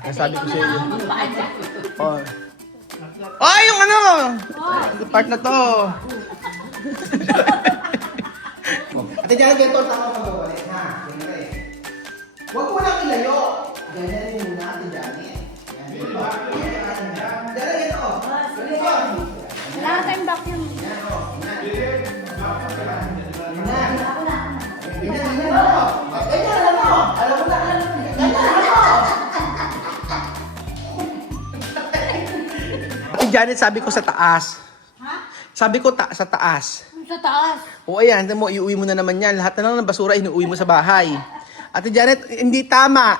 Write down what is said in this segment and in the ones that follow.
Nasabi ko sa iyo. Oh. Ay, yung ano! Yung part na to. Ate Janet, ganito tama magawalit ha. Siyempre. Huwag mo lang ilayo. Ganyan muna, Ate Janet. Ganyan ba? Ganyan ito. Wala tayong vacuum. Janet, sabi ko sa taas. Ha? Sabi ko sa taas. Sa taas. O ayan, mo, iuwi mo na naman yan. Lahat na lang ng basura, inuuwi mo sa bahay. Ate Janet, hindi tama.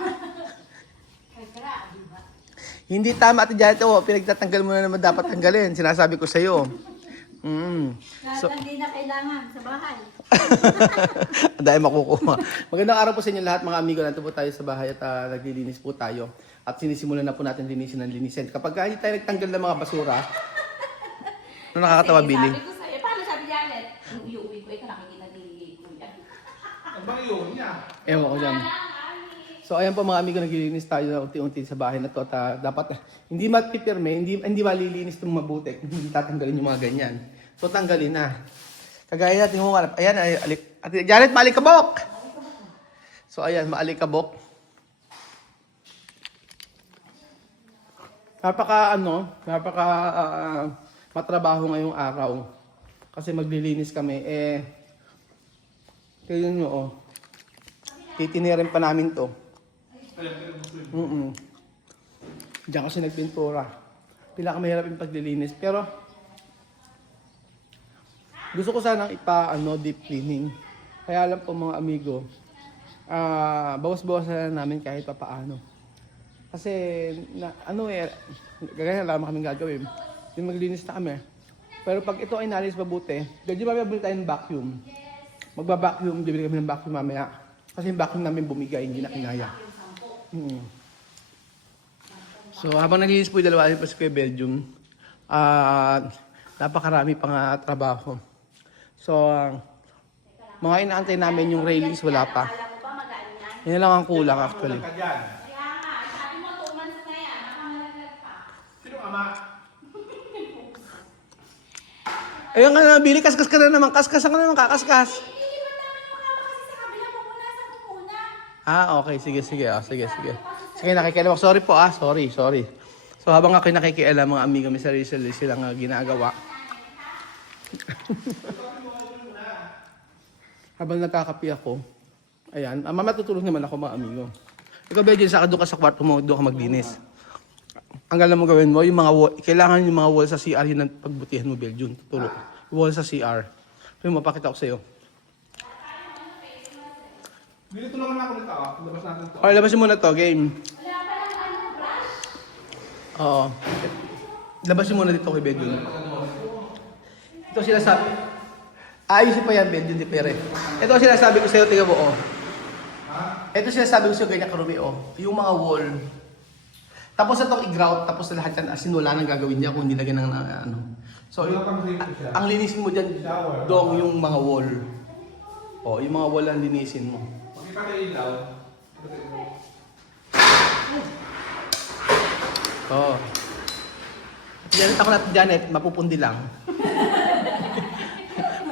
Hindi tama, Ate Janet. O, pinagtatanggal mo na naman dapat tanggalin. Sinasabi ko sa'yo. So, hindi na kailangan sa bahay. Dahil makukuha. Magandang araw po sa inyo lahat mga amigo. Nandito po tayo sa bahay at naglilinis po tayo. At sinisimulan na po natin linisin ng linisin. Kapag hindi tayo nagtanggal ng mga basura, ano nakakatawa, Billy? Sabi ko sa'yo, paano sabi Janet? Yung iuwi ko, ito nakikita ni Kuya. Ang bang yun niya? Ewan ko dyan. So ayan po mga amigo, naglilinis tayo na unti-unti sa bahay na to. At dapat hindi matpipirme, hindi malilinis itong mabuti. Hindi tatanggalin yung mga ganyan. So tanggalin na. Kagaya natin mo, ayan, Ate Janet, maalikabok! So ayan, maalikabok. Napaka matrabaho ngayong araw. Kasi maglilinis kami. Tignan nyo, oh. Titinirin pa namin to. Diyan kasi nagpintura. Pinakamahirap yung paglilinis. Pero, gusto ko sanang deep cleaning. Kaya lang po mga amigo, bawas-bawasan namin kahit pa paano. Kasi, gagaya lang kaming gagawin. Yung maglinis na kami. Pero pag ito ay nalis mabuti, ganyan mabibili tayo ng vacuum. Magba-vacuum, bibili kami ng vacuum mamaya. Kasi yung vacuum namin bumigay, hindi na kinaya. So, habang naglinis po yung dalawa, pa sa Belgium, napakarami pang trabaho. So, mga inaantay namin yung railings, wala pa. Yan lang ang kulang actually. Ayun nga na, Billy, kaskas ka na naman. Kaskas ka na naman, kakaskas. Okay. Sige. Sige, nakikialam. Sorry po, Sorry. So, habang ako nakikialam, mga amiga, may sarili silang ginagawa. Habang nagkakapi ako, ayan, matutulog naman ako, mga amigo. Ikaw, Belgian, doon ka sa kwarto mo, doon ka maglinis. Ang gala mo gawin mo, yung mga wall, kailangan yung mga wall sa CR, yun ang pagbutihan mo, Belgian. Tutulog. Wall sa CR. Yung mapakita ko sa'yo. Dito lang naman ako nito. Labas natin ito. Okay, labasin mo na to, game. Oo. Labasin mo na dito kay Belgian. Ito sinasabi. Ayusin pa yan, Belgian, di pere. Ito sinasabi ko sa'yo, tingnan mo, oh. Ito sinasabi ko sa'yo, ganyan karumi, oh. Yung mga wall. Tapos na itong i-grout, tapos na lahat yan, as in wala nang gagawin niya kung hindi lagyan ng ano. So, ang linisin mo dyan, dong yung mga wall. O, yung mga wall ang linisin mo. Makita kayo ilaw. Oo. Janet, ako natin, Janet, mapupundi lang.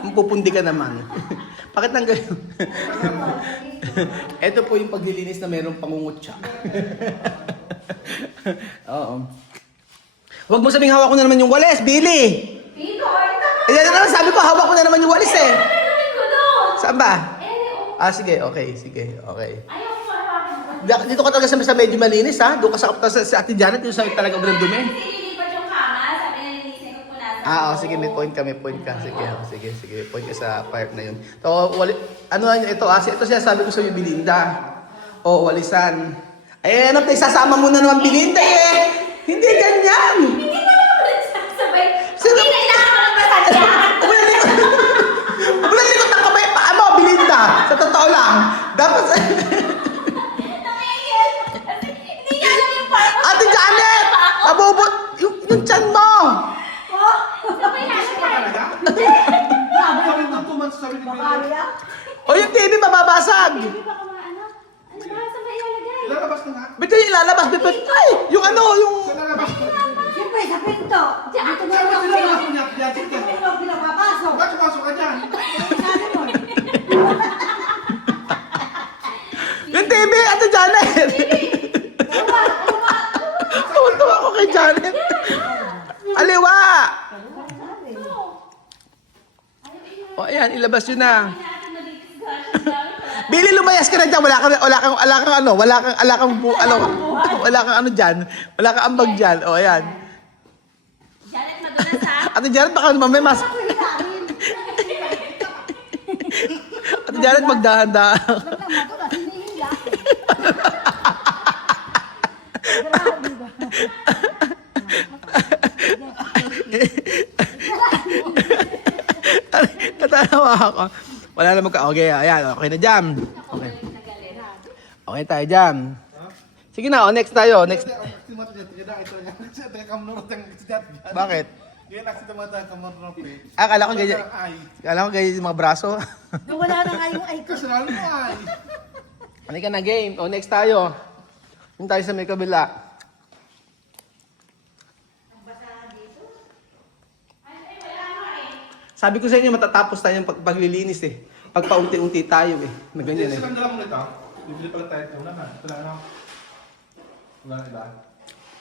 Mapupundi ka naman. Bakit nang ganyan? Ito po yung paglilinis na mayroong pangungutya. Oo. Huwag mo sabing hawak ko na naman yung walis, Billy! Dito, ito. Yan naman, sabi ko hawak ko na naman yung walis eh. Ano ko doon? Saan ba? Sige, okay. Ayaw ko hawakan. Dito ka talaga sa medyo malinis ha? Doon ka sa Ate Janet, yung sa talaga walang dumi. Nililipat yung kama, sabi na nilinisin ko na. Sige, may point ka. Sige, point ka sa part na yun. So, ito siya sabi ko sa iyo, Belinda. Walisan. Ano, isasama mo na naman, Belinda eh! Hindi ganyan! Hindi na ako nagsasabay. Hindi na ilangan ko ng basanya. Umalikot ang kamay paa mo, Belinda! Sa totoo lang. Dapat Namingit. Kasi hindi niya alam yung parang. Ate Janet! Abubot! Yung tiyan mo! Sabay na siya. Sabi ng 2 months, sabi ni Billy. Yung TV mababasag! Hindi pa ko maano. Ano ba? Saan ba ilalagay? Ilalabas na nga. Ba't yung ilalabas? Ba't Ay! Yung ano, yung... Sa lalabas. Siyempre, sa pinto. Dito mo Sa lang lalabas mo niya. Yan, sige. Dito mo lang pinapapasok. Ba't sumasok ka dyan? Sabi mo. Yung TV, Ate Janet! Tuwa ako kay Janet. Aliwa! O ayan, ilabas yun na. Billy, lumayas ka na dyan. Wala kang ano dyan. Wala kang ambag dyan. O ayan. Janet, madulas ha? Ate Janet, baka mamaya mas... Ate Janet, magdahan-dahan. Huwag na madulas, hinihila. Grabe ba? Natatawa ako. Wala naman ka. Okay, ayan. Okay na dyan. Okay. Okay tayo dyan. Sige na, next tayo. Next. Bakit? Akala ko ganyan. Akala ko ganyan yung mga braso. Wala na nga yung ay ko. Kasalanan mo ay. Halika na game. O, next tayo. Yung tayo sa may kabila. Sabi ko sa inyo, matatapos tayo yung paglilinis eh. Pag paunti-unti tayo eh. Na ganyan eh. Silang dala mo nito. Bibili pala tayo ito. Wala na. Wala na. Wala na iba.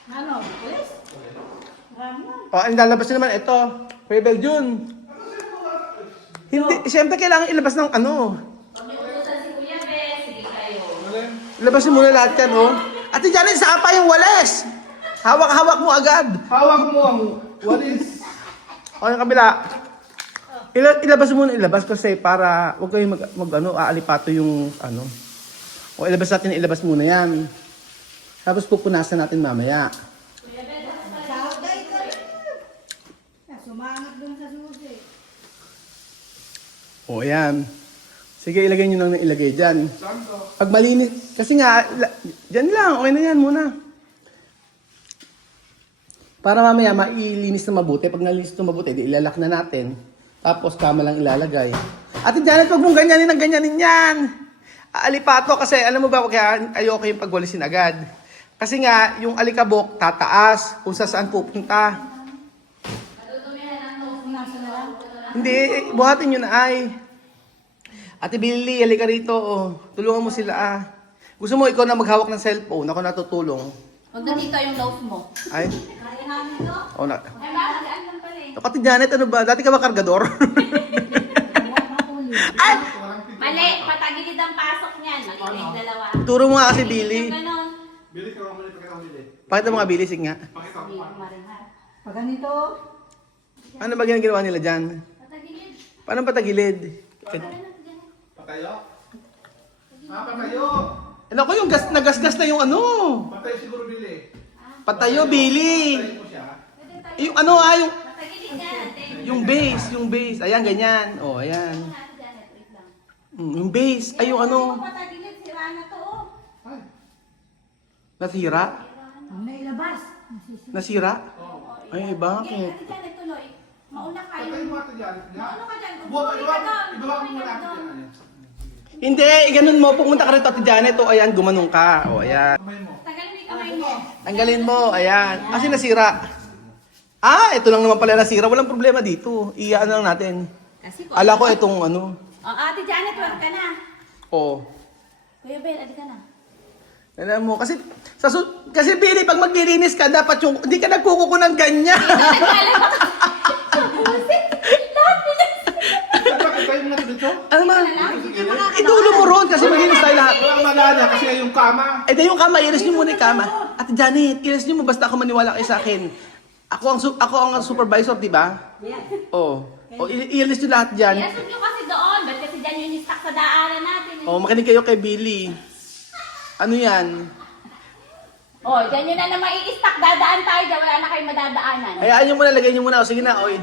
Ano? Pulis? Marami na. O, ang lalabas nyo naman, ito. Kuya Beljun. Hindi, siyempre kailangan ilabas ng ano. Pag may utusan si Kuya Bel, sige kayo. Ilabas nyo muna lahat yan, oh. Ate Janet, saan pa yung wales? Hawak-hawak mo agad. Hawak mo ang walis. O, yung kabila. Ilabas mo muna, ilabas kasi para huwag kayong aalipato yung ano. O, ilabas muna yan. Tapos pupunasan natin mamaya. Sahod na ito. Sumangat dun sa susi. O, ayan. Sige, ilagay nyo lang na ilagay dyan. Saan to? Pag malinis, kasi nga, dyan lang, okay na yan muna. Para mamaya mailinis na mabuti. Pag nalinis na mabuti, di ilalak na natin. Tapos kama lang ilalagay. Ate Janet, wag mong ganyanin ang ganyanin yan. Alipato kasi, alam mo ba, kaya ayoko yung pagwalisin agad. Kasi nga, yung alikabok, tataas kung saan pupunta. Madudumihan ang tofu. Nasa na lang. Hindi, buhatin nyo na ay. Ate Billy, halika rito. Oh. Tulungan mo sila ah. Gusto mo ikaw na maghawak ng cellphone, ako natutulong. Huwag na dito yung nose mo. Ay, Kaya namin to. oh na. Ay, bakit? Gaan lang pala eh. Ate Janet, ano ba? Dati ka ba kargador? Wala na uli. Ay! Mali, patagilid ang pasok niyan. Mali yung dalawa. Turo mo nga kasi Billy. Yung ganon. Bili ka mo nito kaya bili. Pakita mo nga Billy, sige nga. Pakita Hindi, mo. kumarin ha. Pag ganito, Ano ba ginagawa nila dyan? Patagilid. Paano patagilid? Patayo. Patayo. Ano ko yung nagasgas na yung ano? Patayo siguro bili. Patayo, Billy. Patayo mo siya. Yung ano yung Patagilid yan. yung base. Ayan, ganyan. Oh, ayan. Janet, wait lang. Yung base. Ay, yung ano, Patagilid, sira na to. Oh. Ay. nasira? ang nailabas. Nasira? Ay, bakit? Ate Janet, tuloy. Mauna kayo. Patayo mo ito dyan. Mauna ka dyan. Buwa Bumuli ka doon. Ibawa mo Bumuli muna ka ako doon. dyan. Hindi, ganun mo. Pumunta ka rito, Ate Janet. O, ayan, gumanong ka. O, ayan. Kamay mo. Tagalin mo yung kamay mo. Tanggalin mo, ayan. Kasi nasira. Ah, ito lang naman pala nasira. Walang problema dito. Iyaan lang natin. Kasi ko. Ala ko itong ano. Oh, Ate Janet, wag ka na. Oh. Kuya Bel, adi ka na. Alam mo, kasi kasi Billy, pag maglilinis ka, dapat yung, hindi ka nagkukuko ng ganyan. Bakit tayo mo na ito dito? Ano ma? Idulo mo ron kasi maglinis tayo lahat. Walang magana kasi yung kama. Eh, di yung kama, ilis nyo muna yung kama. Ate Janet, ilis nyo mo basta ako maniwala kayo sa akin. Ako ang supervisor, di ba? Yes. Oo. O, ilis nyo lahat dyan. Iasog nyo kasi doon. Ba't kasi dyan yung stock sa daanan natin? O, makinig kayo kay Billy. Ano yan? Oh, dyan yun na mai-stock. Dadaan tayo dyan. Wala na kayong madadaanan. Hayaan nyo muna, lagay nyo muna. O, sige na, oy.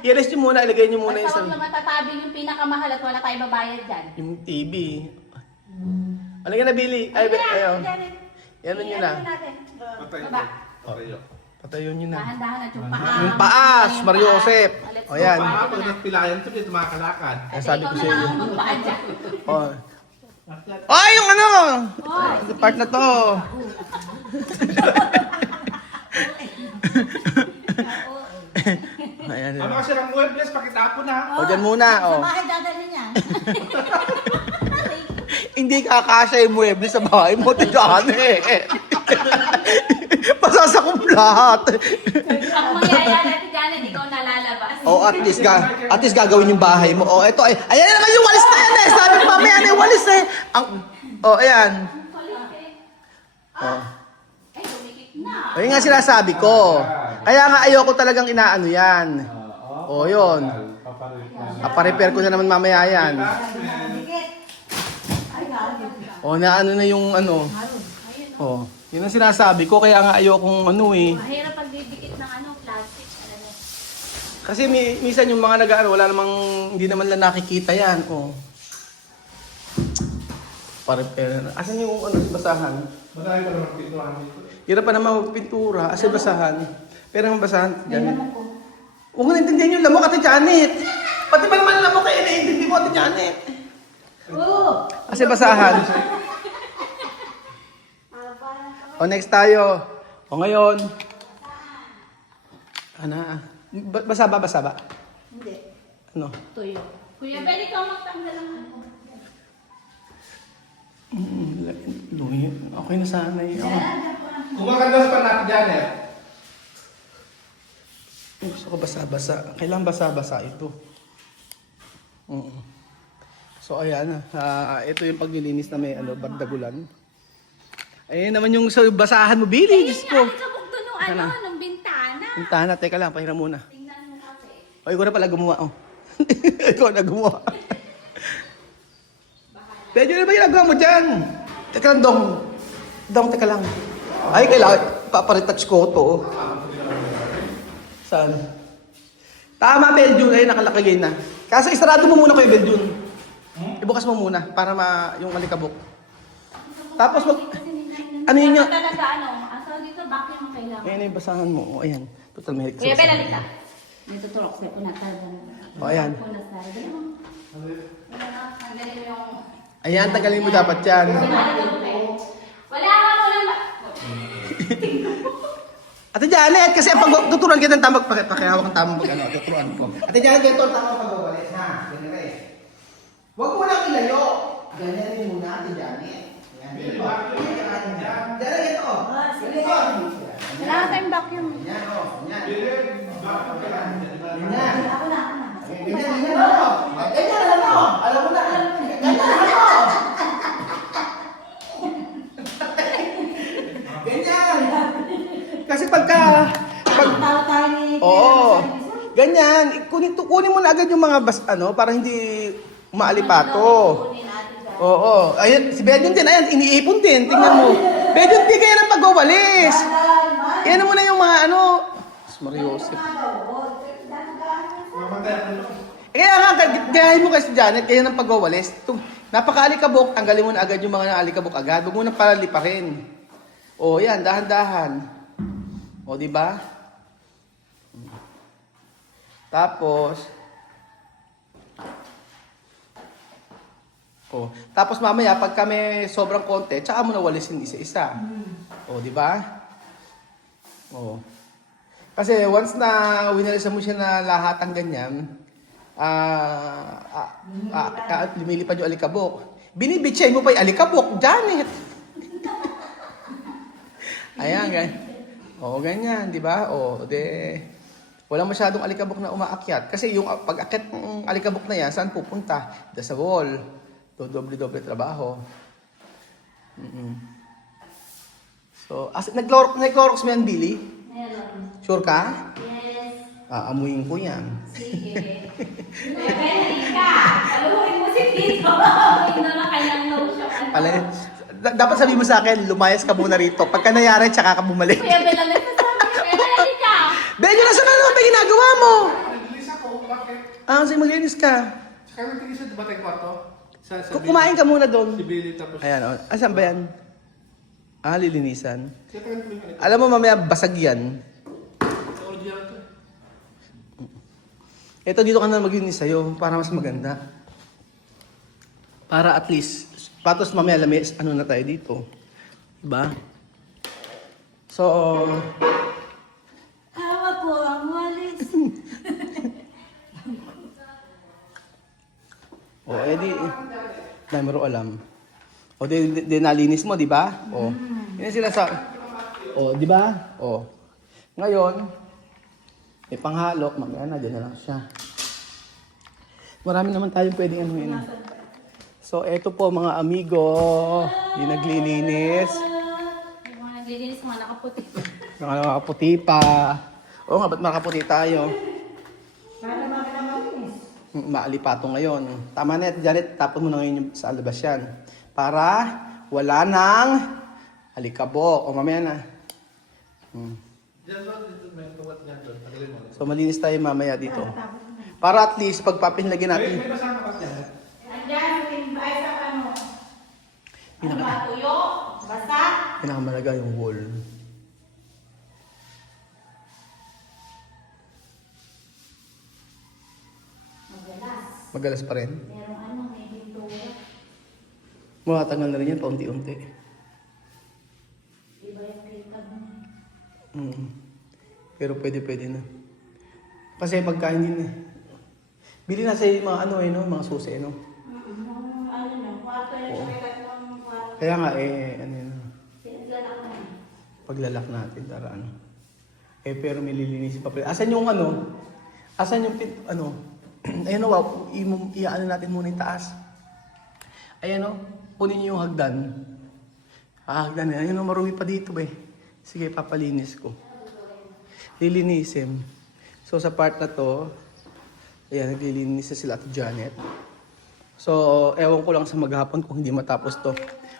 Ilis nyo muna, ilagay nyo muna yung Basta sa... huwag na matatabing yung pinakamahal at wala tayong babayad dyan. Yung TV. Ano ka na, Billy? Ay, ayaw. Janet. Yan nyo na. Ano natin? Patayo. Baba. Patayo. Patayon nyo na. Dahan-dahan at yung paa. Yung paas, Mario Josep. Let's O, yan. go. Pag nagpilayan ito dito makalakad. Ang sabi ko sa Ikaw na inyo. lang ang magpaan dyan. Oh. Ay, yung ano! Oy, Yung part na to. Ayan. Ano kasi ng muebles, pakitapon na. O, dyan muna. Sa O. bahay dadalhin yan. Hindi kakasya yung mueble sa bahay mo. Tiyan eh. Pasasakom lahat. ang mangyayari natin dyan, hindi ko nalalabas. O, at least gagawin yung bahay mo. O, eto. Ayan na naman yung walis na yan eh. Sabi ko mamaya na yung walis eh. Ayan. O. Ay, lumikit na. Ayun nga sinasabi ko. Kaya nga ayoko talagang inaano yan. O, yun. Paparepair ko na naman mamaya yan. Dikit. Ay, galing. O, naano na yung ano. O, yun ang sinasabi ko. Kaya nga ayokong ano eh. Mahirap pagdidikit ng plastic. Alam mo. Kasi minsan yung mga nag-ano, wala namang, hindi naman lang nakikita yan. O. Parepair na. Asan yung ano, basahan? Madami pa naman pintuan dito. Hirap pa naman magpintura. Kasi basahan. Pero ang basahan, Yan yan. naman ko. Huwag mo naintindihan yung lamok, Ate Janet. Pati ba naman lamok kayo, naiintindi mo, Ate Janet. Oo. Kasi basahan. O, next tayo. O, ngayon. Ano? Basa ba? Hindi. Ano? Tuyo. Kuya, pwede ka magtanggal ng ano. Luhi. Okay na sana eh. Kumakandas pa natin dyan eh. Gusto ko basa-basa. Kailangan basa-basa ito. So, ayan. Ito yung paglilinis na may bardagulan. Ayun naman yung sa basahan mo, Billy. Diyos ko. Ay, kabog doon nung nung bintana. Puntahan na. Teka lang, pahiram muna. Tingnan mo kasi. O, ikaw na pala gumawa. Oh. Ikaw na gumawa. Pwede na ba ginagawa mo dyan? Teka lang, Dong. Dong, teka lang. Ay, kailangan. Paparetouch ko to. Saan? Tama, Beljun. Ay, nakalagay na. Kaso isarado mo muna kayo, Beljun. Ibukas mo muna para yung alikabok. Tapos ano yun yung... Talaga aso dito, bakit mo kailangan? Ayan yung basahan mo. O, ayan. Total may Kuya, Bella, lita. May tuturok sa punatan. O, ayan. Tanggalin mo yung... Ayan, tagalin mo dapat yan. Wala ka mo lang ba? Ate Janet, kasi pag tuturuan kita ng tamang pakihawak ng tamang pag tuturuan ko. Ate Janet, ganito ang tamang pag-uwalis, ha? Ganyan rin. Huwag mo lang ilayo. Ganyan rin muna, Ate Janet. Yan, ganito. Ganito. Ganito. Wala tayong vacuum. Ganyan, o. Ganyan. Ganyan. Ako na. Ganyan, o. Ganyan, alam mo. Alam mo na. Ganyan, alam mo. Ganyan. Kasi Tayo ni... oo. Ganyan, kunin mo na agad yung mga para hindi maalipato. Oo. Ayun, si Bedyon din, ayan, iniipon din. Tingnan mo. Bedyon, di kaya ng pagwawalis. Yan mo na yung mga Mariosip. Kaya nga, gayahin mo kasi Janet, kaya ng pagwawalis. Napaka-alikabok, tanggalin mo na agad yung mga alikabok agad. Huwag mo nang palaliparin. O, yan, dahan-dahan. O, di ba? Tapos mamaya pag kami sobrang konti, tsaka mo na walisin isa-isa. O, di ba? O. Kasi once na winalisan mo siya na lahat ang ganyan, lumilipad yung alikabok. Binibitsay mo pa yung alikabok, Janet. Ayan, ganyan. O, ganyan, di ba? O, wala masyadong alikabok na umaakyat. Kasi yung pag-akyat ng alikabok na yan, saan pupunta? Sa wall. Doble-doble trabaho. So, nag-Clorox mo yan, Billy? Meron. Sure ka? Yes. Aamuin ko yan. Sige. Kuya, Bella, lita. Saluhin mo si Tito. Amuin na lang kanyang lotion. Dapat sabihin mo sa akin, lumayas ka muna rito. Pagka nangyari, tsaka ka bumalik. Kuya, Bella, nagsasabi. Kuya, Bella, lita. Benjo, nasa na naman ba ginagawa mo? Naglilis ako, bakit? Sige, maglinis ka. Tsaka nagtigil sa diba tayo kwarto? Kumain ka muna doon. Si Billy tapos... Ayan, asan ba yan? Lilinisan. Kaya tagal ko yung Alam mo, mamaya basag yan. Sa original to. Ito, dito ka na maglinis sa'yo para mas maganda. Para at least, Patos mamaya lamis, ano na tayo dito. Diba? So, Hawak ko ang walis. edi, dahil mo alam. Di nalinis mo, di ba? Yun sila sa, di ba? Ngayon, may panghalo, mamaya na, dyan na lang siya. Marami naman tayong pwedeng anuhin. So, eto po mga amigo, yung naglilinis. Yung mga naglilinis, mga nakaputi. Nakakaputi pa. Oo nga, ba't makaputi tayo? Para makakamalis. Maalipato ngayon. Tama na yan, Janet. Tapon mo na ngayon yung sa alabas yan. Para wala nang alikabok. O mamaya na. Diyan ba, dito may tuwat niyan doon. Tagalin mo. So malinis tayo mamaya dito. Para at least pag papinlagyan natin. May basang kapat yan. Andyan, timbay sa ano. Ano Pinaka- ba, tuyo? Basta? Pinakamalaga yung wall. Madalas. Magalas pa rin. Merong ano, may pintura. Matatanggal na rin yan paunti-unti. Iba yung kita mo. Pero pwede na. Kasi pagka hindi na. Bili na sa mga ano no, mga susi no. Ano na, kwarto yung tatlong kwarto. Kaya nga ano yun. Sinaglan ako na. Paglalak natin para ano. Pero may lilinisin pa pala. Asan yung ano? Asan yung ano? Ayan o, i-ano natin muna yung taas. Ayan o, punin niyo yung hagdan. Hagdan na. Ayan o, marumi pa dito ba eh. Sige, papalinis ko. Lilinisin. So sa part na to, ayan, naglilinis na sila at Janet. So, ewan ko lang sa maghapon kung hindi matapos to.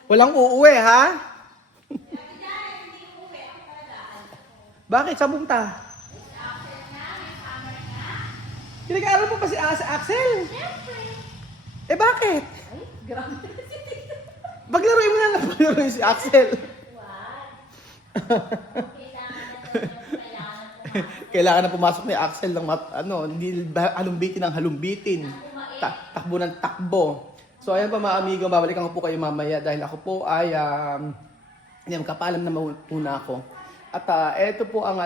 Walang uuwi, ha? Bakit? Sabong ta? Pinag-aaral mo pa si Axel? Eh bakit? Ay, grabe. Paglaruin mo na lang paglaruin si Axel. Kailangan na pumasok ni Axel ng hindi halumbitin ng halumbitin. Takbo ng takbo. So ayan pa mga amigo, babalikan ko po kayo mamaya dahil ako po ay kapalam na muna ako. At ito po ang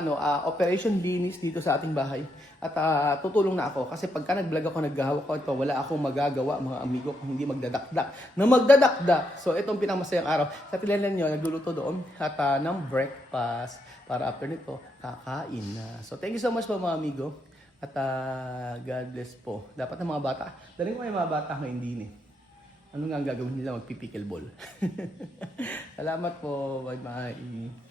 Operation Linis dito sa ating bahay. At tutulong na ako kasi pagka nag-vlog ako, naghahawak ko ito, wala akong magagawa mga amigo kung hindi magdadakdak. So itong pinakamasayang araw. Sa tilalan nyo, nagluluto doon at ng breakfast para after nito, kakain na. So thank you so much po mga amigo. At God bless po. Dapat ng mga bata, daling ko yung mga bata ngayon din eh. Ano nga ang gagawin nila? Magpipickleball. Salamat po. Bye-bye.